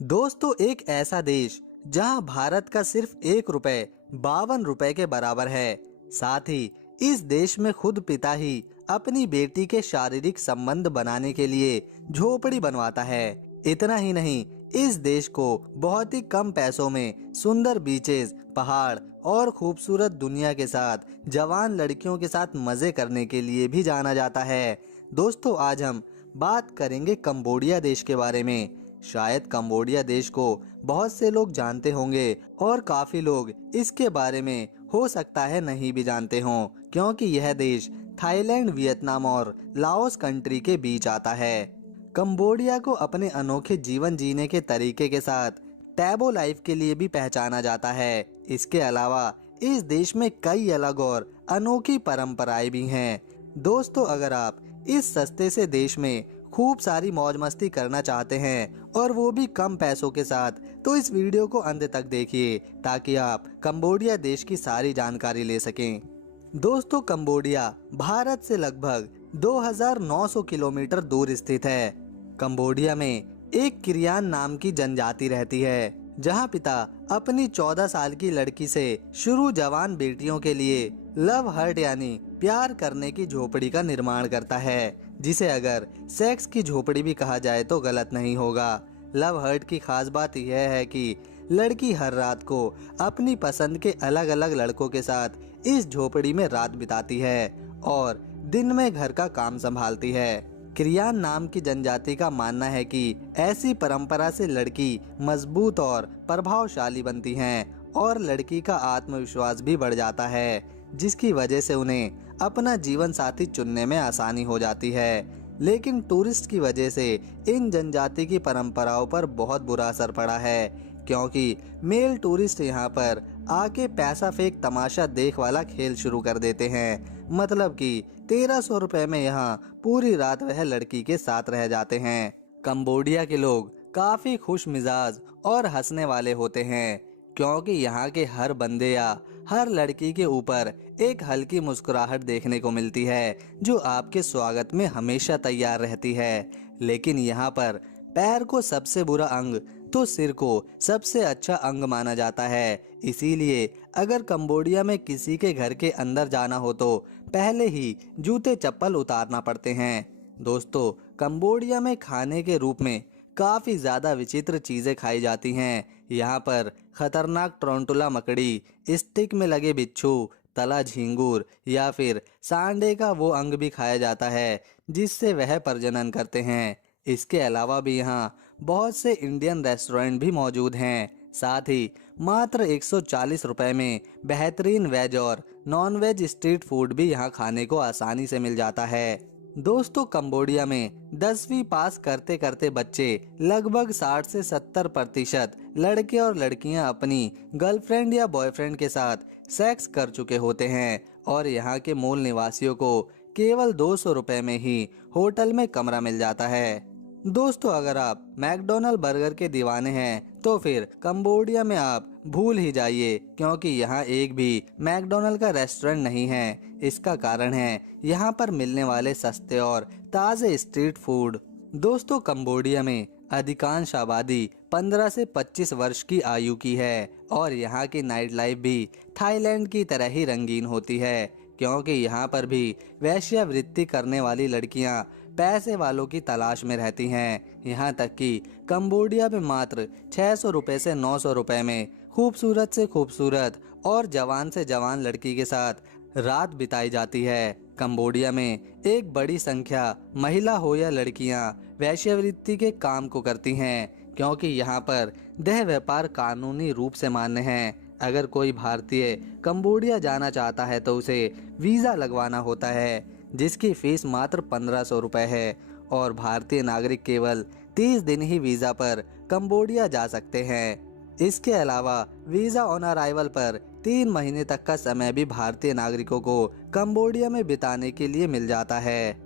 दोस्तों, एक ऐसा देश जहां भारत का सिर्फ 1 रुपए 52 रुपए के बराबर है। साथ ही इस देश में खुद पिता ही अपनी बेटी के शारीरिक संबंध बनाने के लिए झोपड़ी बनवाता है। इतना ही नहीं, इस देश को बहुत ही कम पैसों में सुंदर बीचेस, पहाड़ और खूबसूरत दुनिया के साथ जवान लड़कियों के साथ मजे करने के लिए भी जाना जाता है। दोस्तों, आज हम बात करेंगे कंबोडिया देश के बारे में। शायद कंबोडिया देश को बहुत से लोग जानते होंगे और काफी लोग इसके बारे में हो सकता है नहीं भी जानते हों, क्योंकि यह देश थाईलैंड, वियतनाम और लाओस कंट्री के बीच आता है। कंबोडिया को अपने अनोखे जीवन जीने के तरीके के साथ टैबो लाइफ के लिए भी पहचाना जाता है। इसके अलावा इस देश में कई अलग और अनोखी परंपराएं भी हैं। दोस्तों, अगर आप इस सस्ते से देश में खूब सारी मौज मस्ती करना चाहते हैं और वो भी कम पैसों के साथ, तो इस वीडियो को अंत तक देखिए ताकि आप कंबोडिया देश की सारी जानकारी ले सकें। दोस्तों, कंबोडिया भारत से लगभग 2900 किलोमीटर दूर स्थित है। कंबोडिया में एक किरियान नाम की जनजाति रहती है, जहां पिता अपनी 14 साल की लड़की से शुरू जवान बेटियों के लिए लव हर्ट यानी प्यार करने की झोपड़ी का निर्माण करता है, जिसे अगर सेक्स की झोपड़ी भी कहा जाए तो गलत नहीं होगा। लव हर्ट की खास बात यह है कि लड़की हर रात को अपनी पसंद के अलग अलग लड़कों के साथ इस झोपड़ी में रात बिताती है और दिन में घर का काम संभालती है। किरियान नाम की जनजाति का मानना है कि ऐसी परंपरा से लड़की मजबूत और प्रभावशाली बनती हैं और लड़की का आत्मविश्वास भी बढ़ जाता है, जिसकी वजह से उन्हें अपना जीवन साथी चुनने में आसानी हो जाती है। लेकिन टूरिस्ट की वजह से इन जनजाति की परंपराओं पर बहुत बुरा असर पड़ा है, क्योंकि मेल टूरिस्ट यहाँ पर आके पैसा फेंक तमाशा देख वाला खेल शुरू कर देते हैं। मतलब कि 1300 रुपए में यहाँ पूरी रात वह लड़की के साथ रह जाते हैं। कंबोडिया के लोग काफी खुश मिजाज और हंसने वाले होते हैं, क्योंकि यहाँ के हर बंदे या हर लड़की के ऊपर एक हल्की मुस्कुराहट देखने को मिलती है, जो आपके स्वागत में हमेशा तैयार रहती है। लेकिन यहाँ पर पैर को सबसे बुरा अंग तो सिर को सबसे अच्छा अंग माना जाता है। इसीलिए अगर कंबोडिया में किसी के घर के अंदर जाना हो तो पहले ही जूते चप्पल उतारना पड़ते हैं। दोस्तों, कंबोडिया में खाने के रूप में काफी ज्यादा विचित्र चीजें खाई जाती हैं। यहाँ पर खतरनाक टोरंटुला मकड़ी, स्टिक में लगे बिच्छू, तला झींगुर या फिर सांडे का वो अंग भी खाया जाता है जिससे वह प्रजनन करते हैं। इसके अलावा भी यहाँ बहुत से इंडियन रेस्टोरेंट भी मौजूद हैं। साथ ही मात्र 140 रुपए में बेहतरीन वेज और नॉन वेज स्ट्रीट फूड भी यहाँ खाने को आसानी से मिल जाता है। दोस्तों, कंबोडिया में 10वीं पास करते करते बच्चे लगभग 60 से 70% लड़के और लड़कियां अपनी गर्लफ्रेंड या बॉयफ्रेंड के साथ सेक्स कर चुके होते हैं और यहाँ के मूल निवासियों को केवल 200 रुपए में ही होटल में कमरा मिल जाता है। दोस्तों, अगर आप मैकडोनल्ड बर्गर के दीवाने हैं तो फिर कंबोडिया में आप भूल ही जाइए, क्योंकि यहाँ एक भी मैकडोनल्ड का रेस्टोरेंट नहीं है। इसका कारण है यहाँ पर मिलने वाले सस्ते और ताज़े स्ट्रीट फूड। दोस्तों, कंबोडिया में अधिकांश आबादी 15 से 25 वर्ष की आयु की है और यहाँ की नाइट लाइफ भी थाईलैंड की तरह ही रंगीन होती है, क्योंकि यहाँ पर भी वेश्यावृत्ति करने वाली लड़कियाँ पैसे वालों की तलाश में रहती हैं। यहाँ तक कि कंबोडिया में मात्र 600 रुपए से 900 रुपए में खूबसूरत से खूबसूरत और जवान से जवान लड़की के साथ रात बिताई जाती है। कंबोडिया में एक बड़ी संख्या महिला हो या लड़कियां वेश्यावृत्ति के काम को करती हैं, क्योंकि यहाँ पर देह व्यापार कानूनी रूप से मान्य है। अगर कोई भारतीय कंबोडिया जाना चाहता है तो उसे वीज़ा लगवाना होता है, जिसकी फीस मात्र 1500 रुपए है और भारतीय नागरिक केवल 30 दिन ही वीज़ा पर कंबोडिया जा सकते हैं। इसके अलावा वीज़ा ऑन अराइवल पर 3 महीने तक का समय भी भारतीय नागरिकों को कंबोडिया में बिताने के लिए मिल जाता है।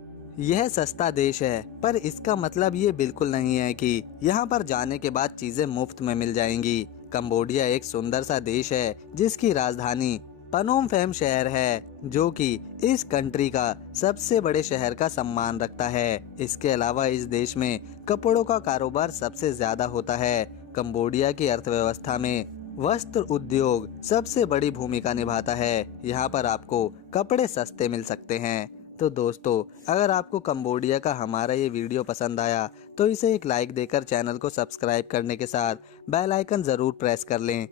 यह सस्ता देश है, पर इसका मतलब ये बिल्कुल नहीं है कि यहाँ पर जाने के बाद चीज़ें मुफ्त में मिल जाएंगी। कंबोडिया एक सुंदर सा देश है जिसकी राजधानी पनोम फेम शहर है, जो कि इस कंट्री का सबसे बड़े शहर का सम्मान रखता है। इसके अलावा इस देश में कपड़ों का कारोबार सबसे ज्यादा होता है कंबोडिया की अर्थव्यवस्था में वस्त्र उद्योग सबसे बड़ी भूमिका निभाता है। यहाँ पर आपको कपड़े सस्ते मिल सकते हैं। तो दोस्तों, अगर आपको कंबोडिया का हमारा ये वीडियो पसंद आया तो इसे एक लाइक देकर चैनल को सब्सक्राइब करने के साथ बेल आइकन ज़रूर प्रेस कर लें,